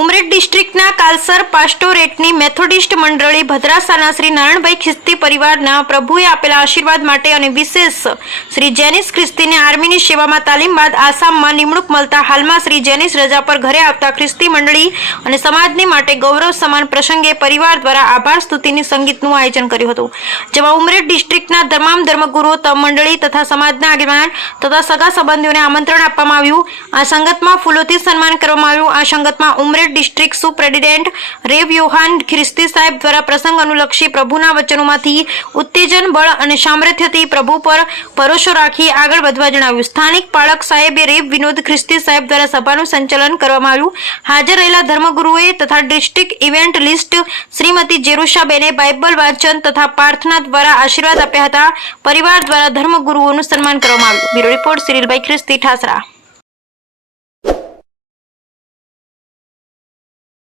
Umreth ડિસ્ટ્રિક્ટના Kalsar પાસ્ટોરેટની Methodist મંડળી ભદ્રાસાના શ્રી નારાયણભાઈ ખ્રિસ્તી પરિવારના પ્રભુએ આપેલા આશીર્વાદ માટે અને વિશેષ શ્રી જેનિસ ખ્રિસ્તીને આર્મીની સેવામાં તાલીમ બાદ આસામમાં નિમણૂક મળતા હાલમાં શ્રી જેનિસ રજા પર ઘરે આવતા ખ્રિસ્તી મંડળી અને સમાજની માટે ગૌરવ સમાન પ્રસંગે પરિવાર દ્વારા આભાર સ્તુતિની સંગીતનું આયોજન કર્યું હતું. જેમાં ઉમરેઠ ડિસ્ટ્રિક્ટના તમામ ધર્મગુરુઓ મંડળી તથા સમાજના આગેવાન તથા સગા સંબંધીઓને આમંત્રણ આપવામાં આવ્યું. આ સંગતમાં ફૂલોથી સન્માન કરવામાં આવ્યું. આ સંગતમાં Umreth district superintendent rev Yohan Khristi સાહેબ દ્વારા પ્રસંગ અનુલક્ષી પ્રભુના વચનોમાંથી ઉત્તેજન, બળ અને સામર્થ્યથી પ્રભુ પર ભરોસો રાખી આગળ વધવા જણાવ્યું. સ્થાનિક પાળક સાહેબે રેવ વિનોદ ખ્રિસ્તી સાહેબ દ્વારા સભાનું સંચાલન કરવામાં આવ્યું. હાજર રહેલા ધર્મગુરુઓએ તથા ડિસ્ટ્રિક્ટ ઇવેન્ટ લિસ્ટ શ્રીમતી જેરુષાબેને બાઇબલ વાંચન તથા પ્રાર્થના દ્વારા આશીર્વાદ આપ્યા હતા. પરિવાર દ્વારા ધર્મગુરુઓનું સન્માન કરવામાં આવ્યું. બ્યુરો રિપોર્ટ સિરિલભાઈ ખ્રિસ્તી ઠાસરા.